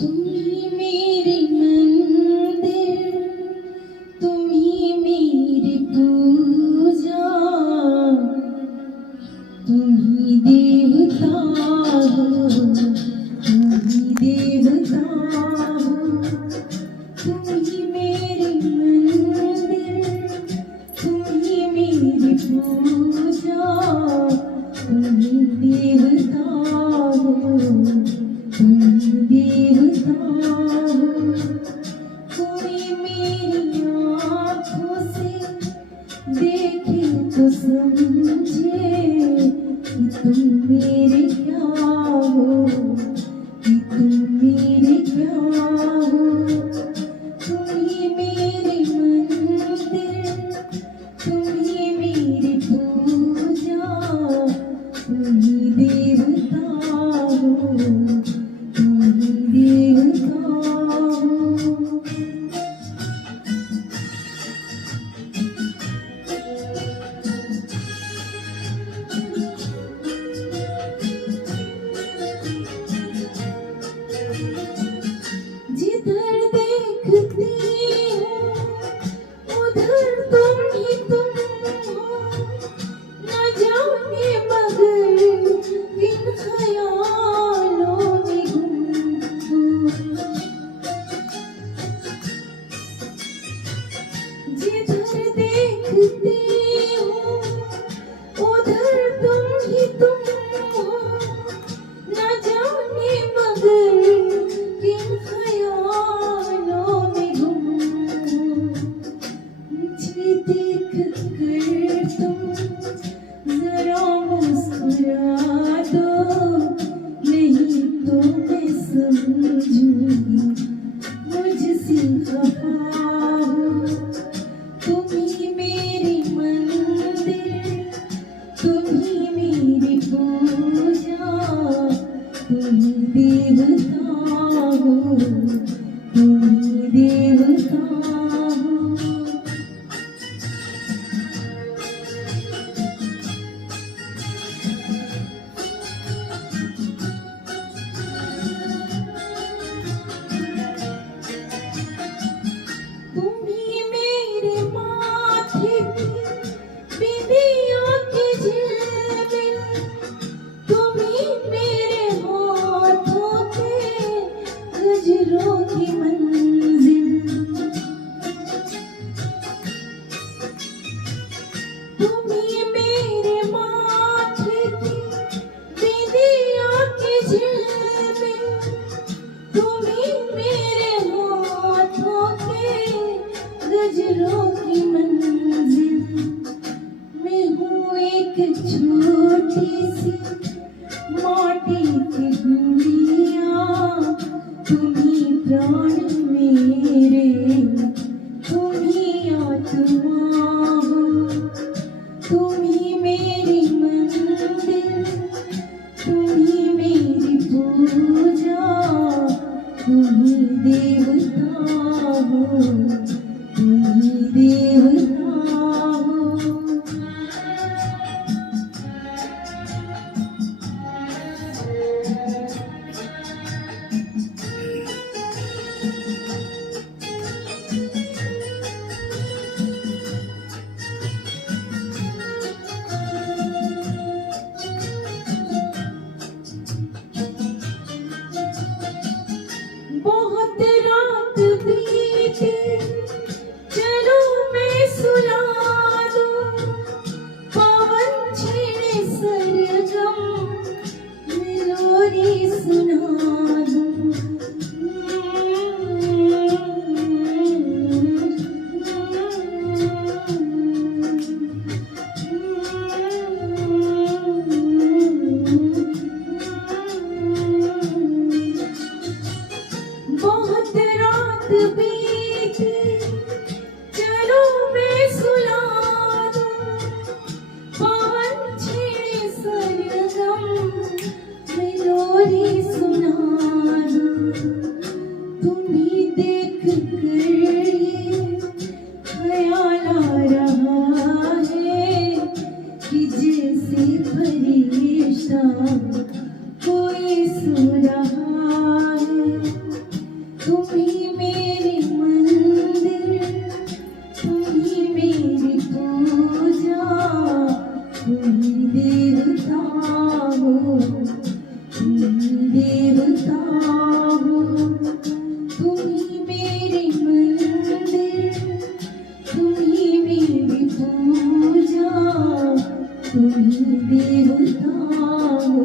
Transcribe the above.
तुम ही मेरे मंदिर, तुम ही मेरी पूजा, तुम ही देवता हो, तुम ही देवता हो। तुम ही मेरे मंदिर, तुम ही मेरी पूजा, तुम ही देवता हो, तुम ही देवता हो। कोई मेरी आँखों से देखे तो समझे कि तुम मेरे क्या हो, कि तुम मेरे क्या हो। तुम ही मेरे मंदिर, तुम ही मेरी पूजा, तुम ही देवता हो, तुम ही देवता हो। जिधर देखती हूँ उधर तुम ही तुम हो, न जाने मगर किन ख्यालों में गुम हो। जिधर देखती हूँ उधर तुम ही तुम हो, न जाने मगर किन ख्यालों में गुम हो। मुझे देख कर तुम जरा मुस्कुरा दो, नहीं तो मैं समझूंगी मुझसे खफा हो। तुम ही मेरी मंदिर, तुम ही मेरी पूजा, तुम ही देवता हो, तुम ही देवता हो। तुम ही मेरे माथे की बिंदिया की झिलमिल, तुम ही मेरे हाथों के गजरों की मंजिल। तुम ही मेरे माथे की बिंदिया की झिलमिल, तुम ही मेरे हाथों के गजरों की मंजिल। मैं हूँ एक छोटी सी माटी की गुड़िया, तुम ही प्राण मेरे, तुम ही आत्मा हो। तुम ही मेरी मंदिर, तुम ही मेरी पूजा, तुम ही देवता हो, तुम ही देवता हो। तुम्ही देवता हो